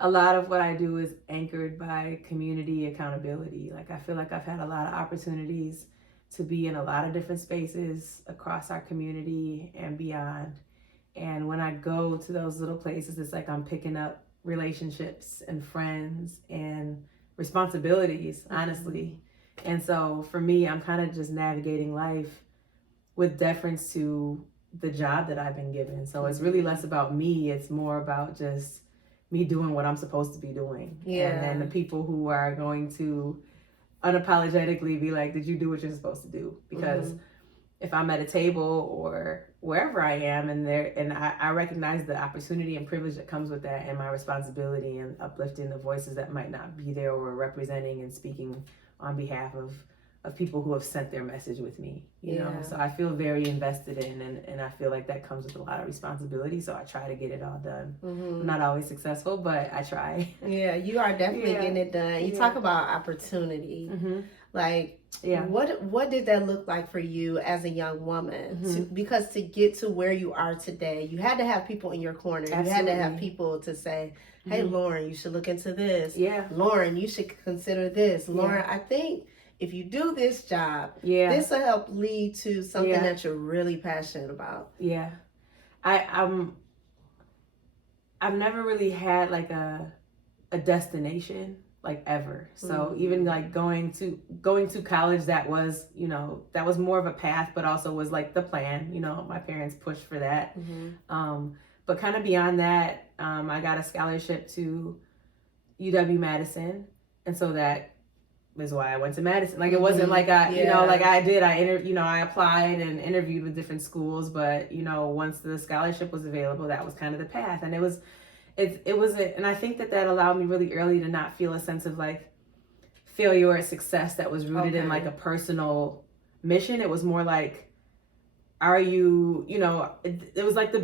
a lot of what I do is anchored by community accountability. Like I feel like I've had a lot of opportunities to be in a lot of different spaces across our community and beyond. And when I go to those little places, it's like I'm picking up relationships and friends and responsibilities, honestly. And so for me, I'm kind of just navigating life with deference to the job that I've been given. So it's really less about me, it's more about just me doing what I'm supposed to be doing. Yeah. And then the people who are going to unapologetically be like, did you do what you're supposed to do? Because if I'm at a table or wherever I am and I recognize the opportunity and privilege that comes with that and my responsibility and uplifting the voices that might not be there or representing and speaking on behalf of people who have sent their message with me, you know? So I feel very invested in and I feel like that comes with a lot of responsibility. So I try to get it all done. I'm not always successful, but I try. Yeah, you are definitely getting it done. You talk about opportunity. Like, what did that look like for you as a young woman? Because to get to where you are today, you had to have people in your corner. Absolutely. You had to have people to say, hey, Lauren, you should look into this. Yeah. Lauren, you should consider this. Lauren, I think if you do this job, this will help lead to something that you're really passionate about. Yeah. I've never really had like a destination like ever. So even like going to college, that was, you know, that was more of a path, but also was like the plan, you know, my parents pushed for that. But kind of beyond that, I got a scholarship to UW-Madison. And so that is why I went to Madison. Like it wasn't like you know, like I applied and interviewed with different schools, but you know, once the scholarship was available, that was kind of the path. And and I think that allowed me really early to not feel a sense of like failure or success that was rooted in like a personal mission. It was more like, are you, you know, it was like the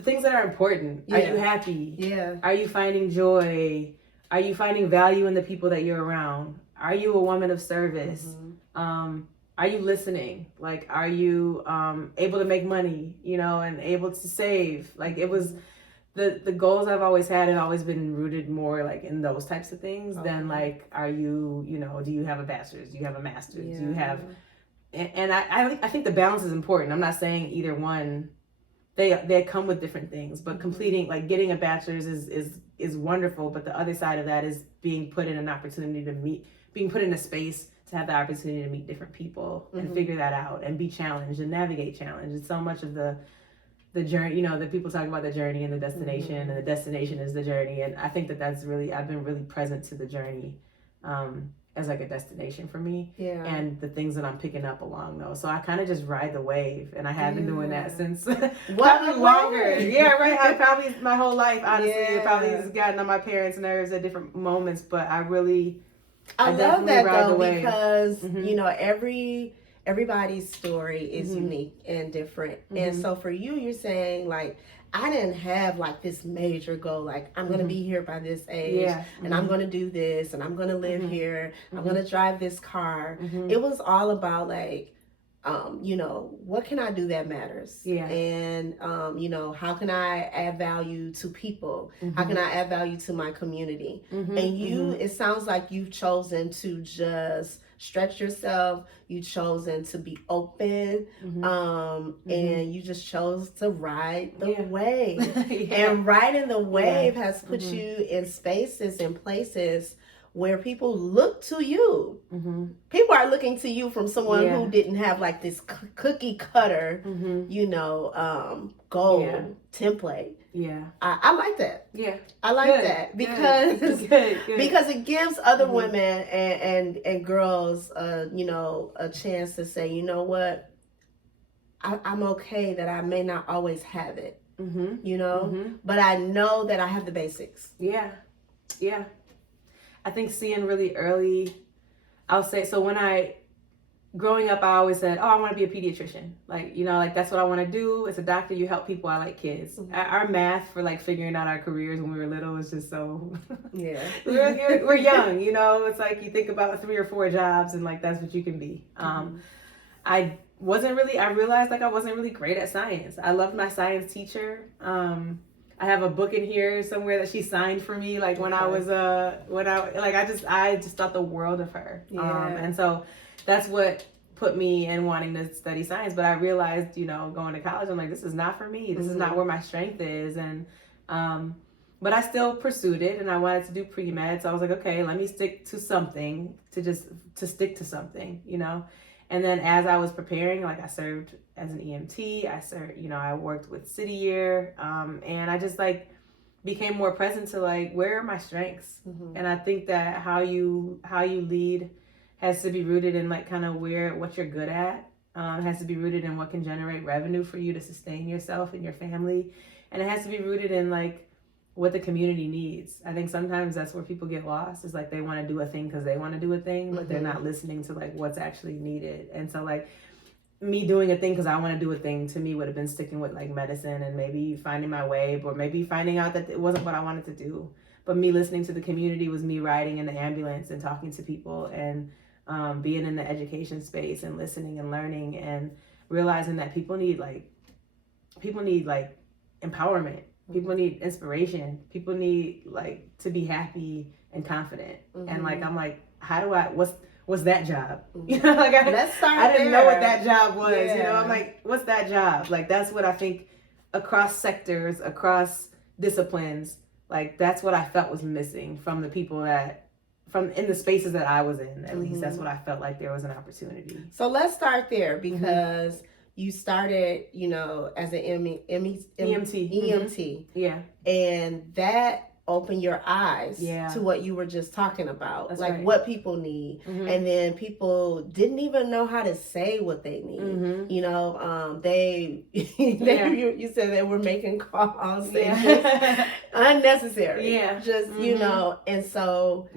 things that are important. Are you happy? Yeah. Are you finding joy? Are you finding value in the people that you're around? Are you a woman of service? Are you listening? Like, are you able to make money, you know, and able to save? Like, it was the goals I've always had have always been rooted more like in those types of things than like, are you, you know, do you have a bachelor's? Do you have a master's? Do you have, and I think the balance is important. I'm not saying either one. They come with different things, but completing, like getting a bachelor's is wonderful. But the other side of that is being put in an opportunity to meet, being put in a space to have the opportunity to meet different people and figure that out and be challenged and navigate challenge. And so much of the journey, you know, that people talk about the journey and the destination, and the destination is the journey. And I think that's really, I've been really present to the journey as like a destination for me, and the things that I'm picking up along those. So I kind of just ride the wave, and I have been doing that since probably longer. Yeah, right. I probably my whole life, honestly. It probably has gotten on my parents' nerves at different moments, but I love that though, because you know, everybody's story is unique and different. And so for you, you're saying like, I didn't have like this major goal, like I'm going to be here by this age and I'm going to do this and I'm going to live here. I'm going to drive this car. It was all about like, you know, what can I do that matters? And, you know, how can I add value to people? How can I add value to my community? And it sounds like you've chosen to just stretch yourself. You chosen to be open, and you just chose to ride the wave. And riding the wave has put you in spaces and places where people look to you. People are looking to you from someone who didn't have like this cookie cutter, you know, goal template. I like that. I like that because because it gives other women and girls, you know, a chance to say, you know what, I'm okay that I may not always have it, you know, but I know that I have the basics. I think seeing really early, I'll say, so growing up, I always said, oh, I want to be a pediatrician. Like, you know, like that's what I want to do. As a doctor, you help people. I like kids. Our math for like figuring out our careers when we were little was just so, we're young, you know, it's like you think about 3 or 4 jobs and like, that's what you can be. I realized like I wasn't really great at science. I loved my science teacher. I have a book in here somewhere that she signed for me, like when I was I just thought the world of her. And so that's what put me in wanting to study science. But I realized, going to college, I'm like, this is not for me. This is not where my strength is. And but I still pursued it, and I wanted to do pre-med. So I was like, okay, let me stick to something, to stick to something, And then as I was preparing, like I served as an EMT, I worked with City Year, and I just like became more present to like, where are my strengths? And I think that how you lead has to be rooted in like kind of what you're good at. It has to be rooted in what can generate revenue for you to sustain yourself and your family. And it has to be rooted in like what the community needs. I think sometimes that's where people get lost, is like they want to do a thing because they want to do a thing, but they're not listening to like what's actually needed. And so like me doing a thing because I want to do a thing, to me would have been sticking with like medicine and maybe finding my way, or maybe finding out that it wasn't what I wanted to do. But me listening to the community was me riding in the ambulance and talking to people, and being in the education space and listening and learning, and realizing that people need empowerment. People need inspiration. People need like to be happy and confident. And like, I'm like, how do what's that job? Let's start I didn't there. know what that job was. I'm like, what's that job? Like, that's what I think across sectors, across disciplines, like that's what I felt was missing from the people in the spaces that I was in, at least. That's what I felt like there was an opportunity. So let's start there, because you started, as an EMT. Yeah. And that opened your eyes to what you were just talking about. That's like right. What people need. And then people didn't even know how to say what they need. You said they were making calls and unnecessary. And so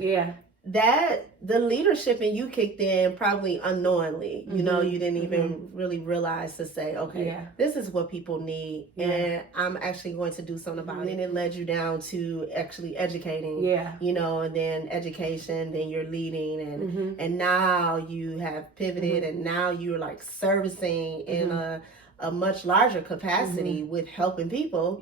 that the leadership in you kicked in probably unknowingly. You didn't even really realize to say, okay, this is what people need, and I'm actually going to do something about it. And it led you down to actually educating, and then education, then you're leading, and now you have pivoted, and now you're like servicing in a much larger capacity with helping people,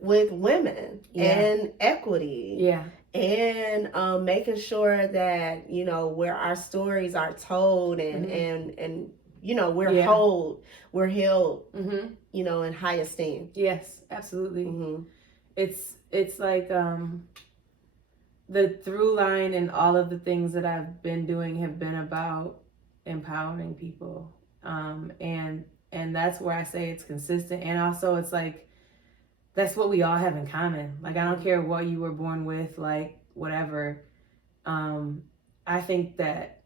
with women and equity. And making sure that, where our stories are told and we're held, in high esteem. Yes, absolutely. It's like the through line in all of the things that I've been doing have been about empowering people. And that's where I say it's consistent. And also it's like, that's what we all have in common. Like, I don't care what you were born with, like, whatever. I think that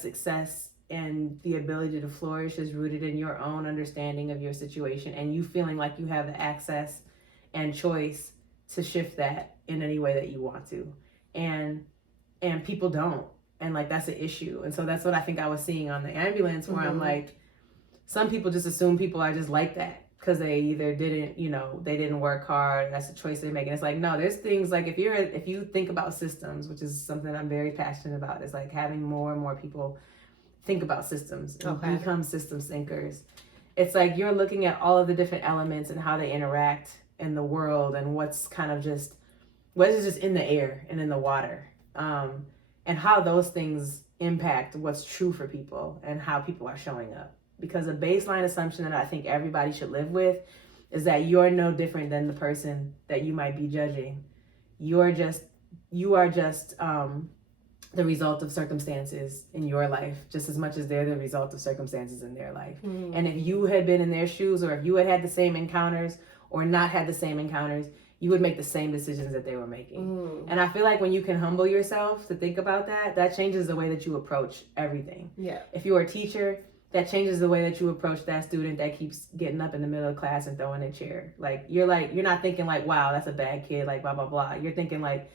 success and the ability to flourish is rooted in your own understanding of your situation, and you feeling like you have the access and choice to shift that in any way that you want to. And people don't. And like, that's an issue. And so that's what I think I was seeing on the ambulance, where I'm like, some people just assume people are just like that, because they either didn't, they didn't work hard. That's the choice they're making. It's like, no, there's things like, if you think about systems, which is something I'm very passionate about, is like having more and more people think about systems and become systems thinkers. It's like, you're looking at all of the different elements and how they interact in the world, and what is just in the air and in the water, and how those things impact what's true for people and how people are showing up. Because a baseline assumption that I think everybody should live with is that you're no different than the person that you might be judging. You are just the result of circumstances in your life, just as much as they're the result of circumstances in their life. And if you had been in their shoes, or if you had the same encounters or not had the same encounters, you would make the same decisions that they were making. And I feel like when you can humble yourself to think about that changes the way that you approach everything. If you're a teacher, that changes the way that you approach that student that keeps getting up in the middle of class and throwing a chair. You're not thinking like, wow, that's a bad kid, like blah, blah, blah. You're thinking like,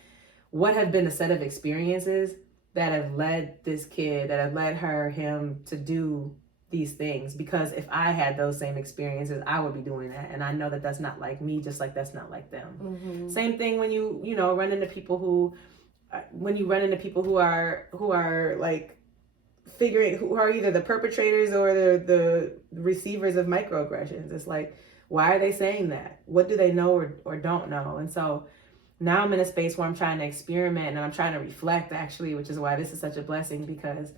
what have been a set of experiences that have led this kid, that have led him to do these things? Because if I had those same experiences, I would be doing that. And I know that that's not like me, just like that's not like them. Same thing when you run into people who are like, who are either the perpetrators or the receivers of microaggressions. It's like, why are they saying that? What do they know or don't know? And so now I'm in a space where I'm trying to experiment and I'm trying to reflect, actually, which is why this is such a blessing, because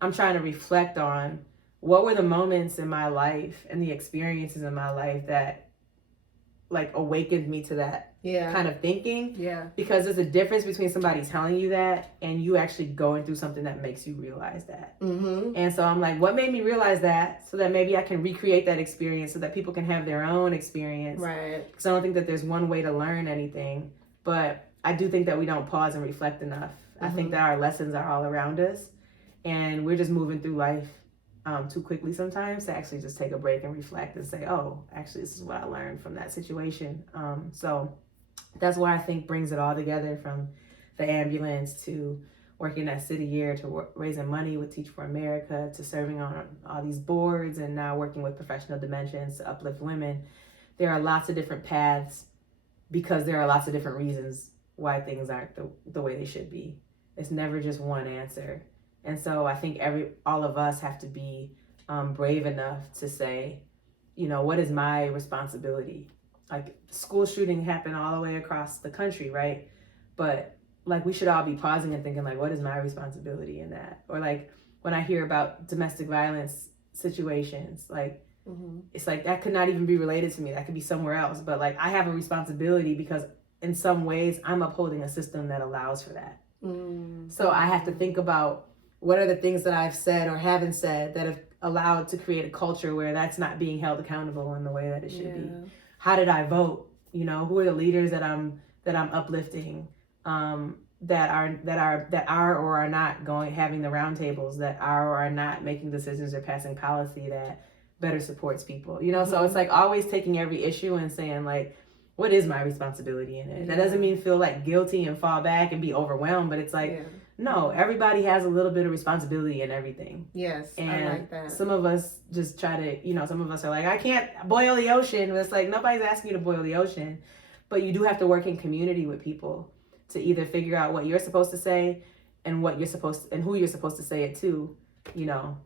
I'm trying to reflect on what were the moments in my life and the experiences in my life that like awakened me to that kind of thinking. Yeah. Because there's a difference between somebody telling you that and you actually going through something that makes you realize that. Mm-hmm. And so I'm like, what made me realize that, so that maybe I can recreate that experience so that people can have their own experience. Right. Because I don't think that there's one way to learn anything, but I do think that we don't pause and reflect enough. I think that our lessons are all around us and we're just moving through life too quickly sometimes to actually just take a break and reflect and say, oh, actually, this is what I learned from that situation. So that's why I think brings it all together, from the ambulance to working at City Year to raising money with Teach for America to serving on all these boards and now working with Professional Dimensions to uplift women. There are lots of different paths because there are lots of different reasons why things aren't the way they should be. It's never just one answer. And so I think all of us have to be brave enough to say, you know, what is my responsibility? Like, school shooting happened all the way across the country, right? But like, we should all be pausing and thinking, like, what is my responsibility in that? Or like, when I hear about domestic violence situations, like, it's like that could not even be related to me. That could be somewhere else. But like, I have a responsibility because in some ways I'm upholding a system that allows for that. So I have to think about, what are the things that I've said or haven't said that have allowed to create a culture where that's not being held accountable in the way that it should be? How did I vote? You know, who are the leaders that I'm uplifting, that are or are not having the roundtables, that are or are not making decisions or passing policy that better supports people? You know, so it's like always taking every issue and saying, like, what is my responsibility in it? That doesn't mean feel like guilty and fall back and be overwhelmed, but it's like, no, everybody has a little bit of responsibility in everything. Yes, and I like that. Some of us just try to, you know, some of us are like, I can't boil the ocean. But it's like, nobody's asking you to boil the ocean, but you do have to work in community with people to either figure out what you're supposed to say and what you're supposed to, and who you're supposed to say it to, you know,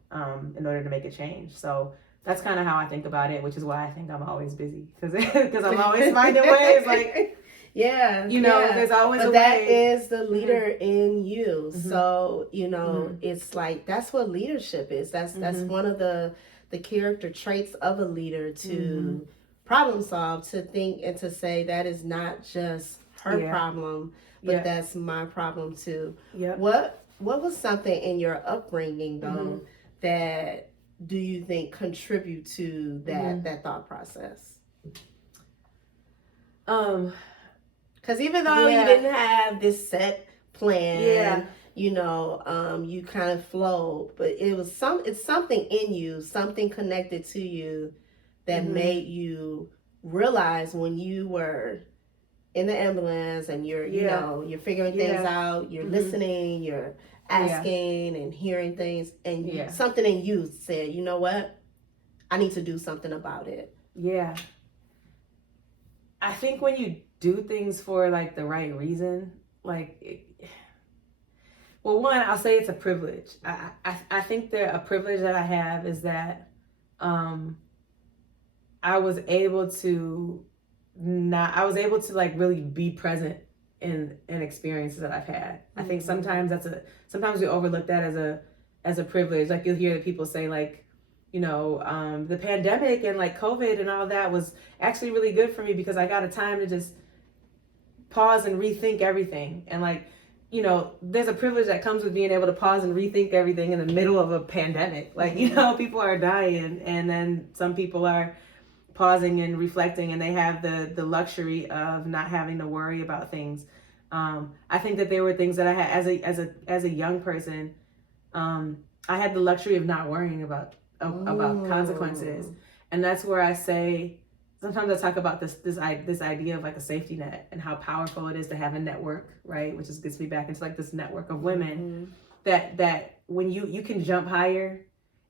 in order to make a change. So that's kind of how I think about it, which is why I think I'm always busy, because I'm always finding ways, like, you know, there's always a way. But that is the leader in you. So, you know, it's like, that's what leadership is. That's one of the character traits of a leader, to problem solve, to think and to say, that is not just her problem, but that's my problem too. What was something in your upbringing though that do you think contribute to that thought process? Because even though you didn't have this set plan, you know, you kind of flowed, but it's something in you, something connected to you that made you realize when you were in the ambulance and you're, you know, you're figuring things out, you're listening, you're asking and hearing things, and something in you said, you know what, I need to do something about it. Yeah. I think when you do things for like the right reason, like, well, one, I'll say it's a privilege. I think that a privilege that I have is that I was able to like really be present in experiences that I've had. I think sometimes sometimes we overlook that as a privilege. Like, you'll hear that people say, like, you know, the pandemic and like COVID and all that was actually really good for me because I got a time to just pause and rethink everything. And like, you know, there's a privilege that comes with being able to pause and rethink everything in the middle of a pandemic. Like, you know, people are dying, and then some people are pausing and reflecting, and they have the luxury of not having to worry about things. I think that there were things that I had as a young person. I had the luxury of not worrying about consequences, and that's where I say, sometimes I talk about this idea of like a safety net and how powerful it is to have a network, right? Which just gets me back into like this network of women that when you can jump higher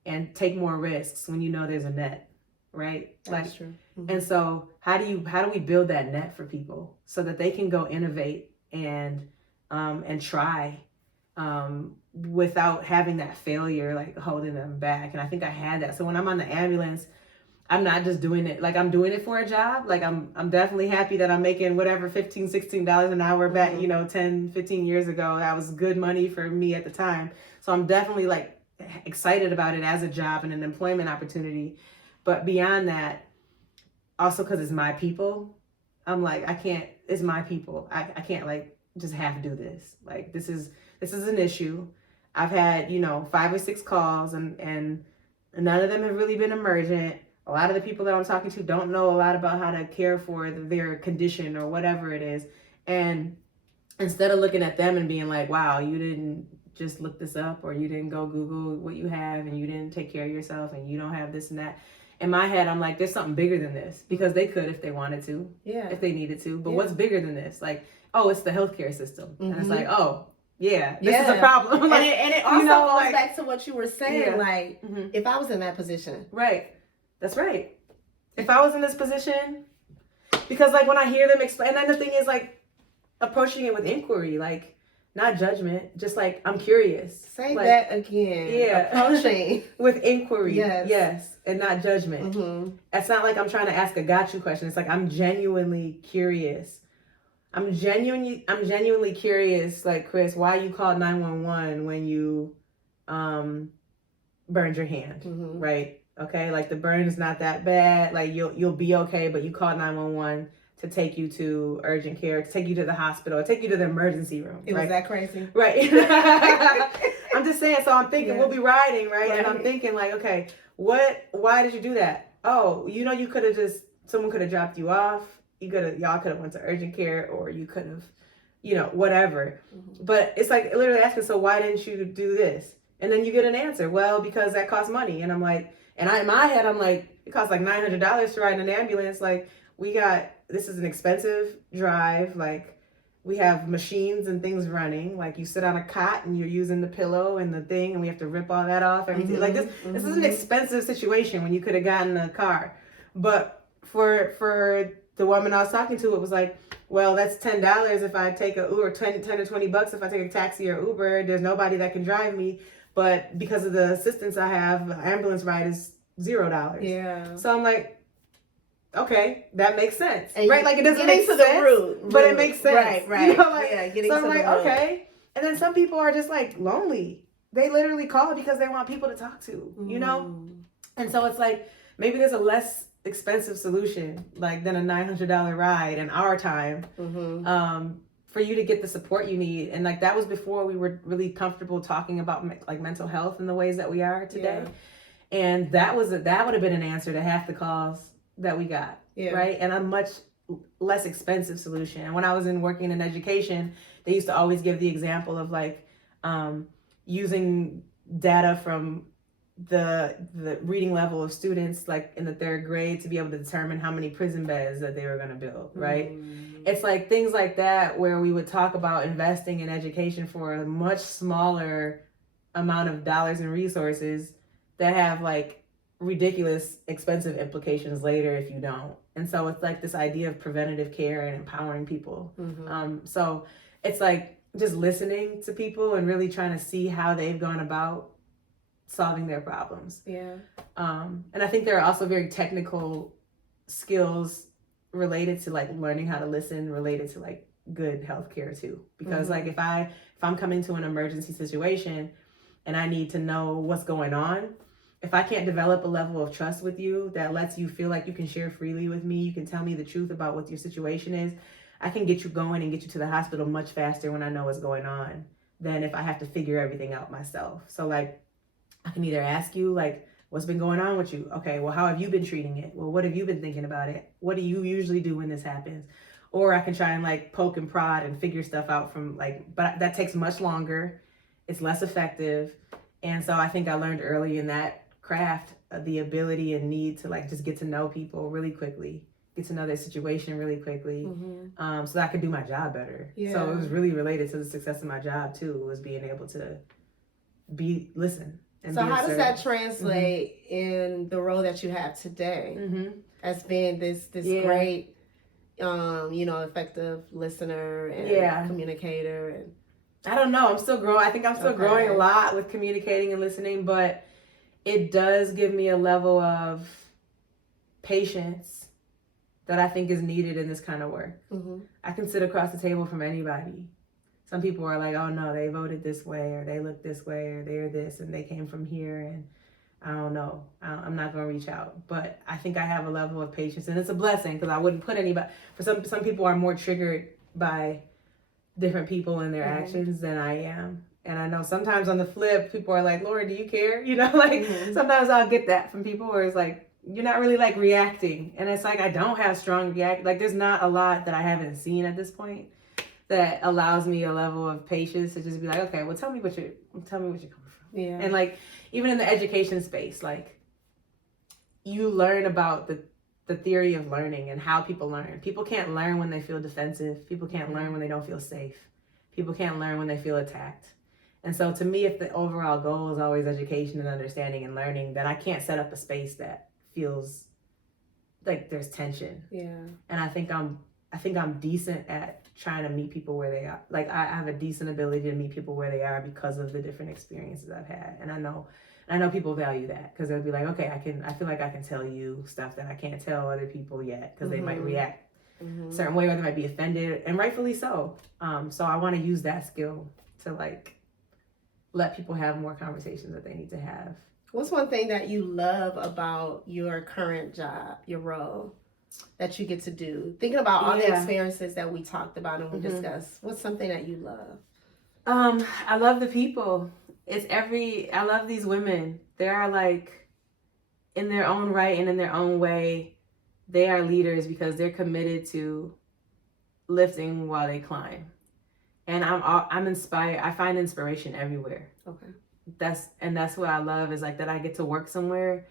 and take more risks when you know there's a net, right? That's true. And so how do we build that net for people so that they can go innovate and try without having that failure like holding them back? And I think I had that. So when I'm on the ambulance, I'm not just doing it. Like, I'm doing it for a job. Like, I'm definitely happy that I'm making whatever, $15, $16 an hour back, 10, 15 years ago. That was good money for me at the time. So I'm definitely like excited about it as a job and an employment opportunity. But beyond that, also because it's my people, I'm like, it's my people. I can't like just half do this. Like, this is an issue. I've had, 5 or 6 calls and none of them have really been emergent. A lot of the people that I'm talking to don't know a lot about how to care for their condition or whatever it is. And instead of looking at them and being like, wow, you didn't just look this up, or you didn't go Google what you have, and you didn't take care of yourself, and you don't have this and that. In my head, I'm like, there's something bigger than this, because they could if they wanted to, if they needed to. But what's bigger than this? Like, oh, it's the healthcare system. And it's like, oh, yeah, this is a problem. Like, and it also goes back to what you were saying, like, if I was in that position. Right. That's right. If I was in this position, because like when I hear them explain, and then the thing is like approaching it with inquiry, like not judgment, just like I'm curious. Say like, that again. Yeah. Approaching with inquiry. Yes. And not judgment. It's not like I'm trying to ask a got you question. It's like I'm genuinely curious. I'm genuinely curious, like, Chris, why you called 911 when you burned your hand, right? Okay, like the burn is not that bad. Like you'll be okay, but you called 911 to take you to urgent care, to take you to the hospital, or take you to the emergency room. It was that crazy, right? I'm just saying. So I'm thinking we'll be riding, right? And I'm thinking like, okay, why did you do that? Oh, you could have someone could have dropped you off. Y'all could have went to urgent care, or you could have, whatever. But it's like literally asking, so why didn't you do this? And then you get an answer. Well, because that costs money. And I'm like, in my head, I'm like, it costs like $900 to ride in an ambulance. Like, this is an expensive drive. Like, we have machines and things running. Like, you sit on a cot and you're using the pillow and the thing, and we have to rip all that off. Everything. Like, this is an expensive situation when you could have gotten a car. But for the woman I was talking to, it was like, well, that's $10 if I take a Uber, 10 or $20 if I take a taxi or Uber. There's nobody that can drive me. But because of the assistance I have, the ambulance ride is $0. Yeah. So I'm like, okay, that makes sense. And right? Like, it doesn't make sense, the root, but it makes sense. Right. So I'm like, root. Okay. And then some people are just like lonely. They literally call because they want people to talk to, And so it's like, maybe there's a less expensive solution, like, than a $900 ride in our time. For you to get the support you need. And like, that was before we were really comfortable talking about like mental health in the ways that we are today. And that would have been an answer to half the calls that we got. Right. And a much less expensive solution. And when I was working in education, they used to always give the example of like using data from the reading level of students like in the 3rd grade to be able to determine how many prison beds that they were going to build, right? It's like things like that where we would talk about investing in education for a much smaller amount of dollars and resources that have like ridiculous expensive implications later if you don't. And so it's like this idea of preventative care and empowering people. So it's like just listening to people and really trying to see how they've gone about solving their problems. And I think there are also very technical skills related to like learning how to listen, related to like good healthcare too. Because like if I'm coming to an emergency situation and I need to know what's going on, if I can't develop a level of trust with you that lets you feel like you can share freely with me, you can tell me the truth about what your situation is, I can get you going and get you to the hospital much faster when I know what's going on than if I have to figure everything out myself. So like, I can either ask you, like, what's been going on with you? Okay, well, how have you been treating it? Well, what have you been thinking about it? What do you usually do when this happens? Or I can try and, like, poke and prod and figure stuff out from, like, but that takes much longer. It's less effective. And so I think I learned early in that craft the ability and need to, like, just get to know people really quickly, get to know their situation really quickly, so that I could do my job better. So it was really related to the success of my job, too, was being able to listen. So how does that translate in the role that you have today as being this great, effective listener and communicator? And I don't know. I'm still growing. I think I'm still growing a lot with communicating and listening, but it does give me a level of patience that I think is needed in this kind of work. I can sit across the table from anybody. Some people are like, oh no, they voted this way, or they look this way, or they're this, and they came from here, and I don't know. I'm not going to reach out. But I think I have a level of patience, and it's a blessing, because I wouldn't put anybody, for some people are more triggered by different people and their actions than I am. And I know sometimes on the flip, people are like, Laura, do you care? You know, like sometimes I'll get that from people where it's like, you're not really like reacting. And it's like, I don't have strong react. Like there's not a lot that I haven't seen at this point that allows me a level of patience to just be like, okay, well, tell me what you're coming from. Yeah. And like, even in the education space, like you learn about the theory of learning and how people learn. People can't learn when they feel defensive. People can't learn when they don't feel safe. People can't learn when they feel attacked. And so to me, if the overall goal is always education and understanding and learning, then I can't set up a space that feels like there's tension. Yeah. And I think I'm decent at trying to meet people where they are. Like I have a decent ability to meet people where they are because of the different experiences I've had. And I know people value that, because they'll be like, okay, I feel like I can tell you stuff that I can't tell other people yet, because they might react a certain way, or they might be offended, and rightfully so. So I want to use that skill to like let people have more conversations that they need to have. What's one thing that you love about your current job, your role, that you get to do? Thinking about all the experiences that we talked about and we discussed, what's something that you love? I love the people. I love these women. They are like, in their own right and in their own way, they are leaders because they're committed to lifting while they climb. And I'm inspired. I find inspiration everywhere. Okay. That's what I love, is like that I get to work somewhere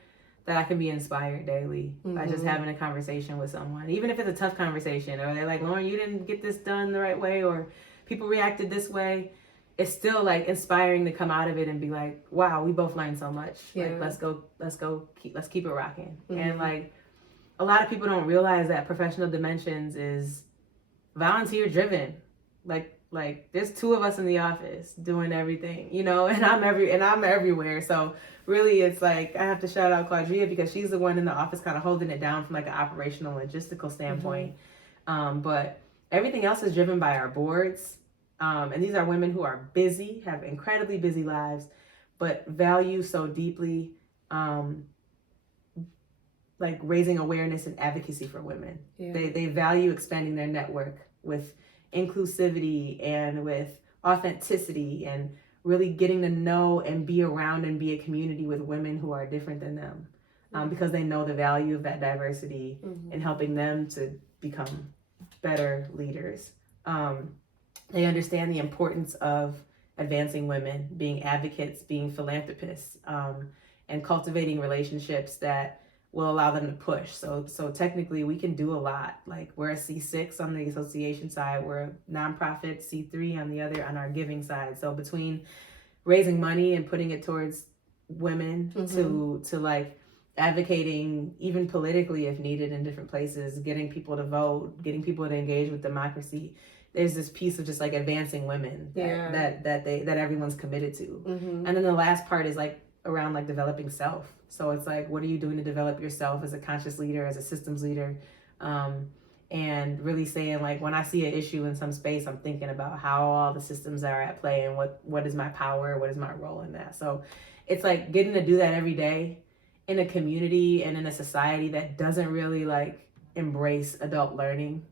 that I can be inspired daily by just having a conversation with someone. Even if it's a tough conversation, or they're like, Lauren, you didn't get this done the right way, or people reacted this way. It's still like inspiring to come out of it and be like, wow, we both learned so much. Yeah. Like, let's keep it rocking. And like, a lot of people don't realize that Professional Dimensions is volunteer driven. Like there's 2 of us in the office doing everything, you know, and I'm everywhere. So really it's like, I have to shout out Claudria, because she's the one in the office kind of holding it down from like an operational logistical standpoint. But everything else is driven by our boards. And these are women who are busy, have incredibly busy lives, but value so deeply, like raising awareness and advocacy for women. Yeah. They value expanding their network with inclusivity and with authenticity, and really getting to know and be around and be a community with women who are different than them, because they know the value of that diversity in helping them to become better leaders. They understand the importance of advancing women, being advocates, being philanthropists, and cultivating relationships that will allow them to push. So technically we can do a lot. Like we're a C6 on the association side, we're a nonprofit C3 on our giving side. So between raising money and putting it towards women to like advocating even politically if needed in different places, getting people to vote, getting people to engage with democracy, there's this piece of just like advancing women that everyone's committed to. And then the last part is like around like developing self. So it's like, what are you doing to develop yourself as a conscious leader, as a systems leader? And really saying like, when I see an issue in some space, I'm thinking about how all the systems are at play and what is my power, what is my role in that. So it's like getting to do that every day in a community and in a society that doesn't really like embrace adult learning.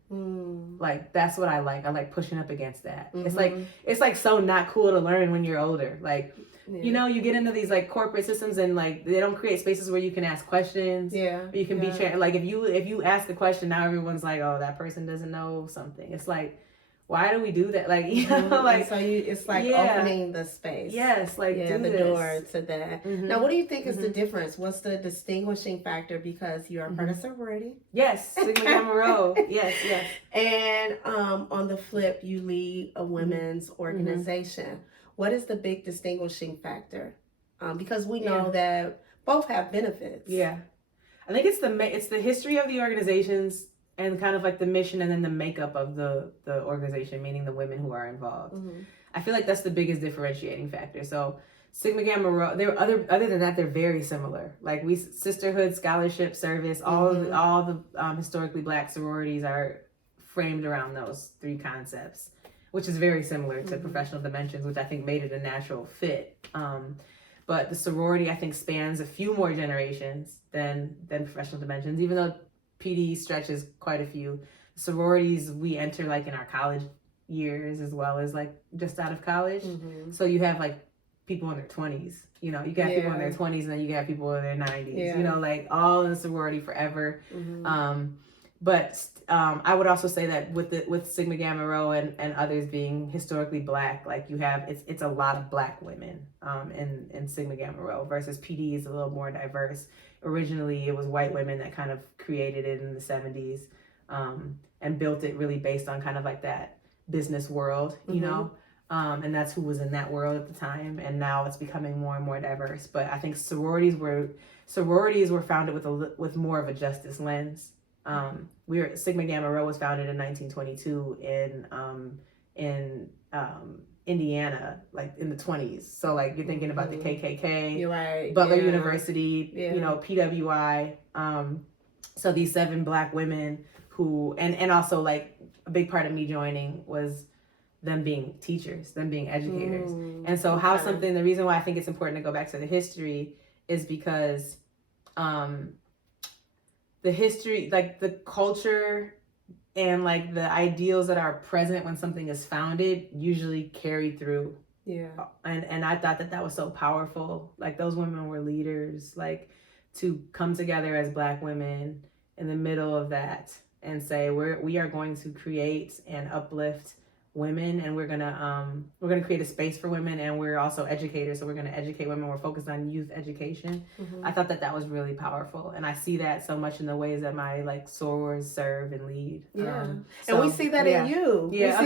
Like that's what I like pushing up against that. It's like so not cool to learn when you're older. Like you know, you get into these like corporate systems and like they don't create spaces where you can ask questions. Or you can be like if you ask a question, now everyone's like, oh, that person doesn't know something. It's like, why do we do that? Like, you know, like so it's like opening the space. Yes, like do the this. door to that. Now, what do you think is the difference? What's the distinguishing factor? Because you're a part of sorority. Yes, Sigma Gamma Rho. Yes. And on the flip, you lead a women's organization. What is the big distinguishing factor? Because we know that both have benefits. Yeah, I think it's the history of the organizations and kind of like the mission and then the makeup of the organization, meaning the women who are involved. I feel like that's the biggest differentiating factor. So Sigma Gamma Rho, they're other than that, they're very similar. Like sisterhood, scholarship, service, all the historically Black sororities are framed around those three concepts, which is very similar to Professional Dimensions, which I think made it a natural fit. But the sorority, I think, spans a few more generations than Professional Dimensions, even though PD stretches quite a few. Sororities, we enter like in our college years as well as like just out of college. So you have like people in their 20s, you know, you got people in their 20s and then you got people in their 90s, you know, like all in the sorority forever. But I would also say that with Sigma Gamma Rho and others being historically Black, like you have, it's a lot of Black women in Sigma Gamma Rho versus PD is a little more diverse. Originally, it was white women that kind of created it in the 70s and built it really based on kind of like that business world, you know, and that's who was in that world at the time. And now it's becoming more and more diverse. But I think sororities were founded with more of a justice lens. Sigma Gamma Rho was founded in 1922 in Indiana, like in the 20s. So like you're thinking about the KKK, you're right. Butler University, you know, PWI. So these 7 Black women who, and also like a big part of me joining was them being teachers, them being educators. And so the reason why I think it's important to go back to the history is because the history, like the culture and like the ideals that are present when something is founded usually carry through. And I thought that was so powerful. Like those women were leaders, like to come together as Black women in the middle of that and say we are going to create and uplift women, and we're gonna create a space for women, and we're also educators, so we're gonna educate women. We're focused on youth education. I thought that was really powerful, and I see that so much in the ways that my like sorors serve and lead. And we see that in you. Yeah,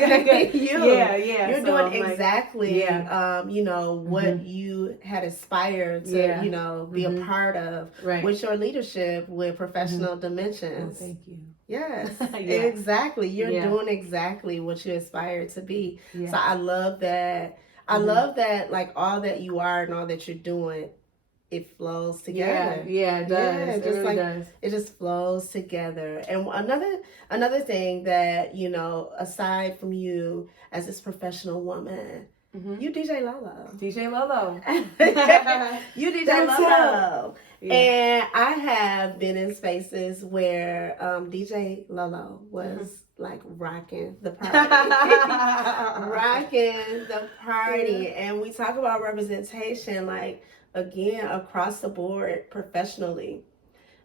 You're doing exactly you know what you had aspired to you know be a part of with your leadership with Professional Dimensions. Thank you. Yes, exactly. You're doing exactly what you aspire to be. So I love that. I love that, like all that you are and all that you're doing, it flows together. It does. It really does. It just flows together. And another thing that, you know, aside from you as this professional woman, you DJ Lolo. You DJ Lolo. And I have been in spaces where DJ Lolo was like rocking the party. And we talk about representation, like again, across the board, professionally,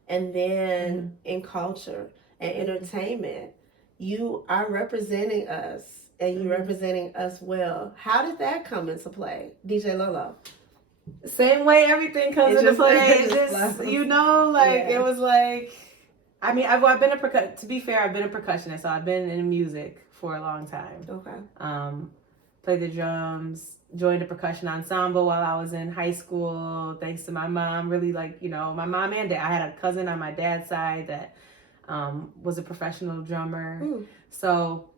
and then in culture and entertainment. You are representing us. And you're representing us well. How did that come into play, DJ Lolo? Same way everything comes into play. You know, like it was like, I mean, I've been to be fair, I've been a percussionist, so I've been in music for a long time. Okay. Played the drums, joined a percussion ensemble while I was in high school, thanks to my mom. Really, like, you know, my mom and dad. I had a cousin on my dad's side that was a professional drummer. So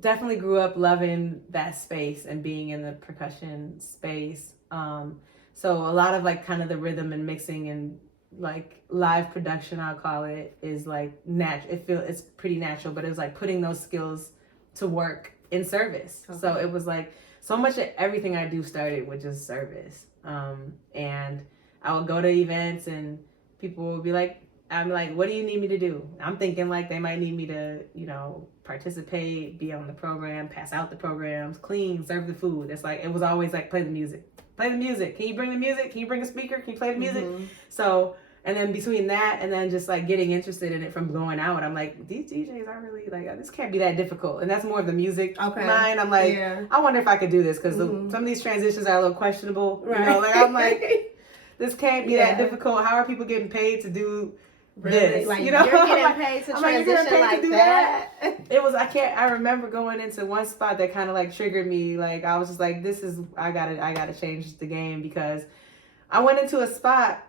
definitely grew up loving that space and being in the percussion space. So a lot of like kind of the rhythm and mixing and like live production, I'll call it, is like it's pretty natural, but it was like putting those skills to work in service. So it was like so much of everything I do started with just service. And I would go to events and people would be like, I'm like, what do you need me to do? I'm thinking like they might need me to, you know, participate, be on the program, pass out the programs, clean, serve the food. It's like, it was always like, play the music. Can you bring the music? Can you bring a speaker? Can you play the music? So, and then between that and then just like getting interested in it from going out, I'm like, these DJs are really like, this can't be that difficult. And that's more of the music mind. I'm like, I wonder if I could do this because some of these transitions are a little questionable. You know, like I'm like, this can't be that difficult. How are people getting paid to do this? Like, you know, you're getting paid to transition like that. It was, I remember going into one spot that kind of like triggered me. Like I was just like, I gotta change the game, because I went into a spot,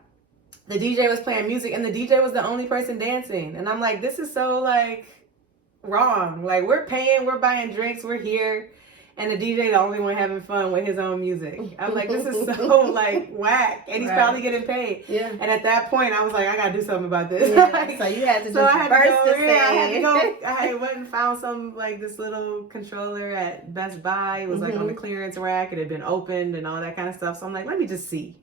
the DJ was playing music and the DJ was the only person dancing. And I'm like, this is so like, wrong. Like, we're paying, we're buying drinks, we're here, and the DJ the only one having fun with his own music. I'm like, this is so like whack, and he's probably getting paid. Yeah. And at that point, I was like, I gotta do something about this. Yeah. Like, so you had to just burst the stage. I went and found some like this little controller at Best Buy. It was like on the clearance rack. It had been opened and all that kind of stuff. So I'm like, let me just see.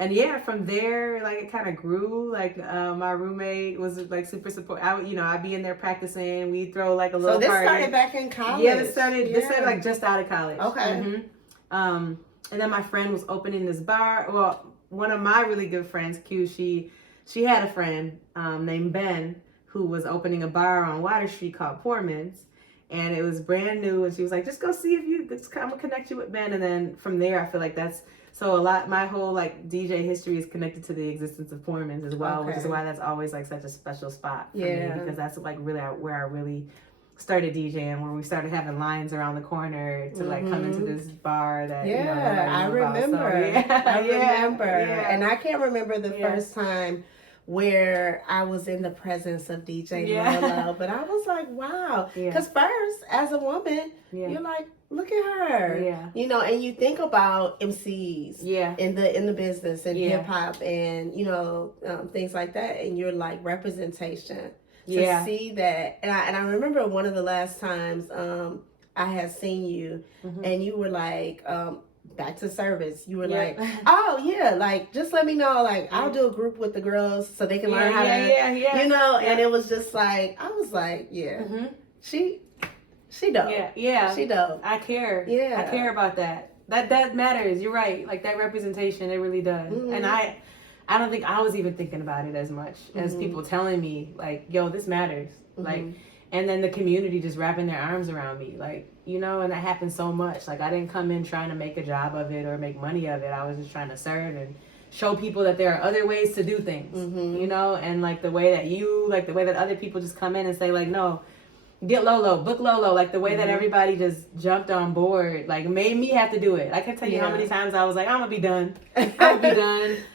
And yeah, from there, like, it kind of grew. Like, my roommate was like super supportive. I'd be in there practicing. We throw like a little party. So this started back in college. Yeah, this started like just out of college. Okay. And then my friend was opening this bar. Well, one of my really good friends, Q, she had a friend named Ben who was opening a bar on Water Street called Poorman's. And it was brand new. And she was like, just go see I'm going to connect you with Ben. And then from there, I feel like my whole like DJ history is connected to the existence of Poorman's as well, which is why that's always like such a special spot for me, because that's like really where I really started DJing, where we started having lines around the corner to like come into this bar that I remember. Yeah. And I can't remember the first time where I was in the presence of DJ Lolo, but I was like, wow. Because first, as a woman, you're like, look at her. You know, and you think about MCs in the business and hip hop and, things like that. And you're like, representation. To see that. And I remember one of the last times I had seen you and you were like, back to service. You were like, oh yeah, like just let me know, like I'll do a group with the girls so they can learn how to and it was just like, I was like, she dope. She dope. I care. I care about that. That matters. You're right. Like that representation, it really does. And I don't think I was even thinking about it as much as people telling me like, yo, this matters. Like, and then the community just wrapping their arms around me, like, and that happened so much. Like, I didn't come in trying to make a job of it or make money of it. I was just trying to serve and show people that there are other ways to do things, and like the way that other people just come in and say like, no, get Lolo, book Lolo, like the way that everybody just jumped on board, like made me have to do it. I can't tell you how many times I was like, I'm gonna be done. Then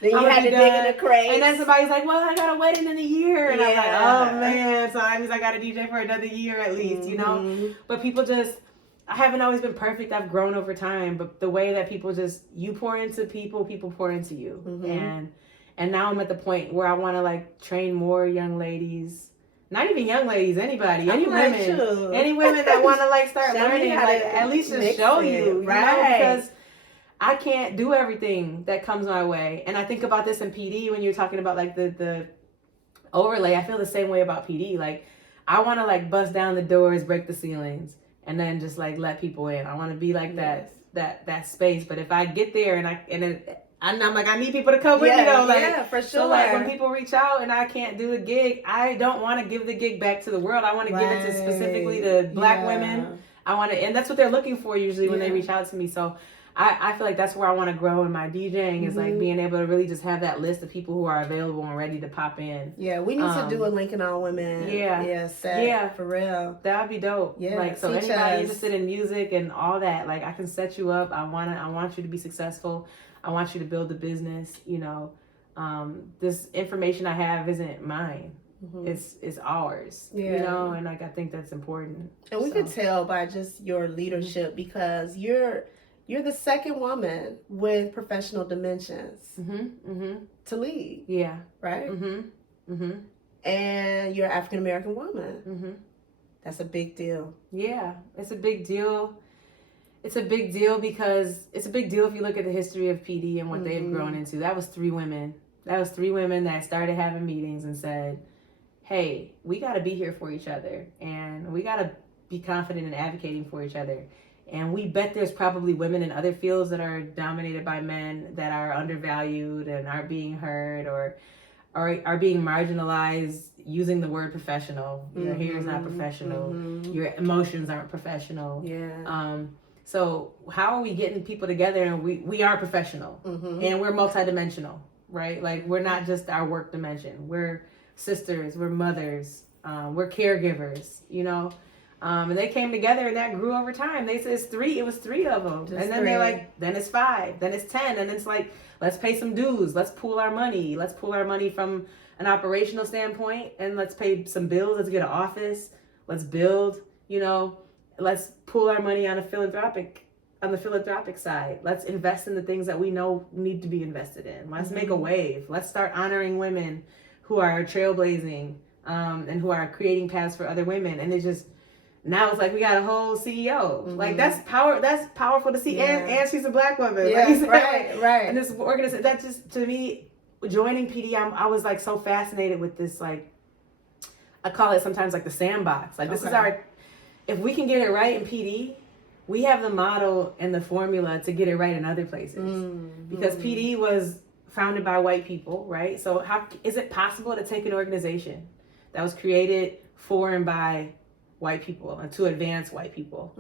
you had to dig in the crates. And then somebody's like, well, I got a wedding in a year. And I'm like, oh man, so that means I got to DJ for another year at least, But people just, I haven't always been perfect. I've grown over time, but the way that people just, you pour into people, people pour into you. And now I'm at the point where I want to like train more young ladies. Not even young ladies, anybody, any women that want to like start learning, like at least just show you, right? Because I can't do everything that comes my way. And I think about this in PD when you're talking about like the overlay. I feel the same way about PD. Like I want to like bust down the doors, break the ceilings, and then just like let people in. I want to be like that space. But if I get there and I'm like, I need people to come with me though. Like, for sure. So like when people reach out and I can't do the gig, I don't want to give the gig back to the world. I want to give it to specifically to Black women. I want to, and that's what they're looking for usually when they reach out to me. So I feel like that's where I want to grow in my DJing is like being able to really just have that list of people who are available and ready to pop in. Yeah, we need to do a Lincoln All Women. Set for real. That would be dope. Yeah, like so anybody interested in music and all that, like I can set you up. I want you to be successful. I want you to build a business. This information I have isn't mine. It's ours. And like I think that's important. And we could tell by just your leadership because you're the second woman with professional dimensions to lead. Yeah. Right? And you're an African American woman. That's a big deal. Yeah, it's a big deal. It's a big deal because it's a big deal if you look at the history of PD and what they've grown into. That was 3 women. That started having meetings and said, hey, we got to be here for each other. And we got to be confident in advocating for each other. And we bet there's probably women in other fields that are dominated by men that are undervalued and aren't being heard or are being marginalized using the word professional. Your hair is not professional. Your emotions aren't professional. So how are we getting people together and we are professional and we're multidimensional, right? Like we're not just our work dimension. We're sisters, we're mothers, we're caregivers, And they came together and that grew over time. They said it was 3 of them. Just and then 3. they're like, then it's 5, then it's 10. And it's like, let's pay some dues. Let's pool our money. Let's pool our money from an operational standpoint, and let's pay some bills. Let's get an office. Let's build, let's pool our money on the philanthropic side. Let's invest in the things that we know need to be invested in. Let's make a wave. Let's start honoring women who are trailblazing, and who are creating paths for other women. And it's just, now it's like we got a whole CEO. Like that's powerful to see. And she's a Black woman. Yeah, like, right. And this organization, that just, to me, joining PD, I was like so fascinated with this, like, I call it sometimes like the sandbox. Like this is if we can get it right in PD, we have the model and the formula to get it right in other places. Because PD was founded by white people, right? So how is it possible to take an organization that was created for and by white people and to advance white people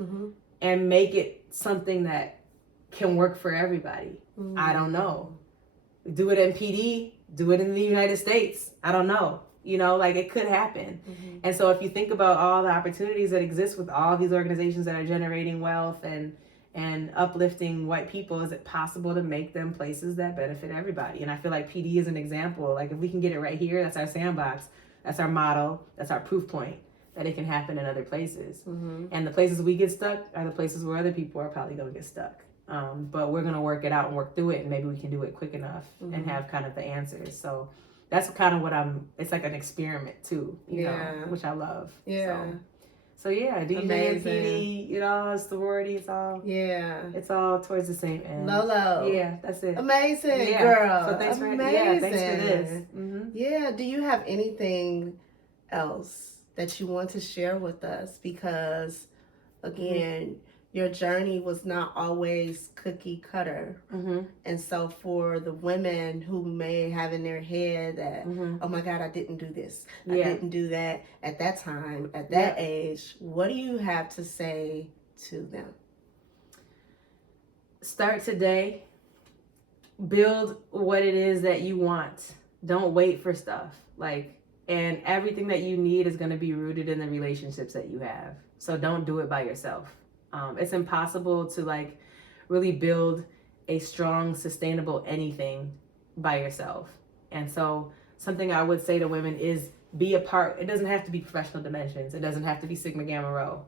and make it something that can work for everybody? I don't know. Do it in PD, do it in the United States. I don't know. Like it could happen. And so if you think about all the opportunities that exist with all these organizations that are generating wealth and uplifting white people, is it possible to make them places that benefit everybody? And I feel like PD is an example. Like if we can get it right here, that's our sandbox, that's our model, that's our proof point that it can happen in other places. And the places we get stuck are the places where other people are probably going to get stuck. But we're going to work it out and work through it, and maybe we can do it quick enough and have kind of the answers. So that's kind of what it's like an experiment too, you know, which I love. Yeah. So yeah, DJ and PD, sorority, it's all towards the same end. Lolo. Yeah, that's it. Amazing, girl. So thanks for this. Yeah, do you have anything else that you want to share with us? Because again, your journey was not always cookie cutter. And so for the women who may have in their head that, oh my God, I didn't do this. I didn't do that at that time, at that age. What do you have to say to them? Start today. Build what it is that you want. Don't wait for stuff. And everything that you need is going to be rooted in the relationships that you have. So don't do it by yourself. It's impossible to really build a strong, sustainable anything by yourself. And so something I would say to women is be a part. It doesn't have to be Professional Dimensions. It doesn't have to be Sigma Gamma Rho.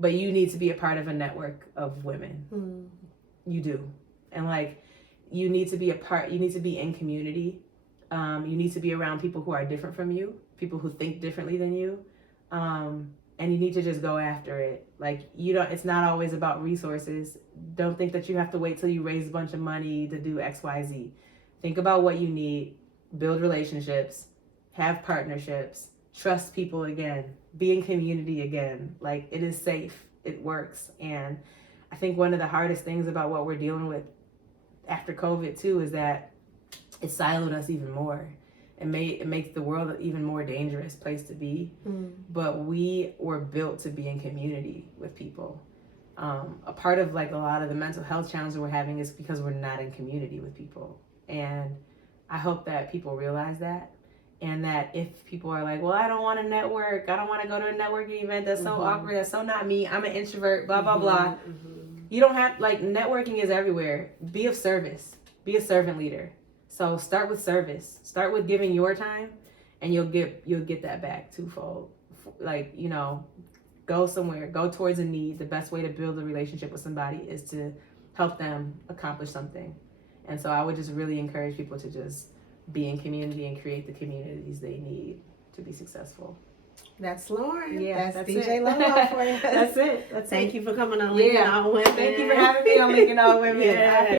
But you need to be a part of a network of women. You do. And you need to be a part. You need to be in community. You need to be around people who are different from you, people who think differently than you. And you need to just go after it. It's not always about resources. Don't think that you have to wait till you raise a bunch of money to do X, Y, Z. Think about what you need, build relationships, have partnerships, trust people again, be in community again. It is safe, it works. And I think one of the hardest things about what we're dealing with after COVID too is that it siloed us even more. It makes the world an even more dangerous place to be. But we were built to be in community with people. A part of a lot of the mental health challenges we're having is because we're not in community with people. And I hope that people realize that. And that if people are well, I don't want to network. I don't want to go to a networking event. That's so awkward. That's so not me. I'm an introvert, blah, blah, blah. You don't have, networking is everywhere. Be of service. Be a servant leader. So start with service. Start with giving your time, and you'll get that back twofold. Go somewhere. Go towards a need. The best way to build a relationship with somebody is to help them accomplish something. And so I would just really encourage people to just be in community and create the communities they need to be successful. That's Lauren. Yeah, that's DJ Lolo for you. That's it. Thank you for coming on Linking All Women. Thank you for having me on Linking All Women.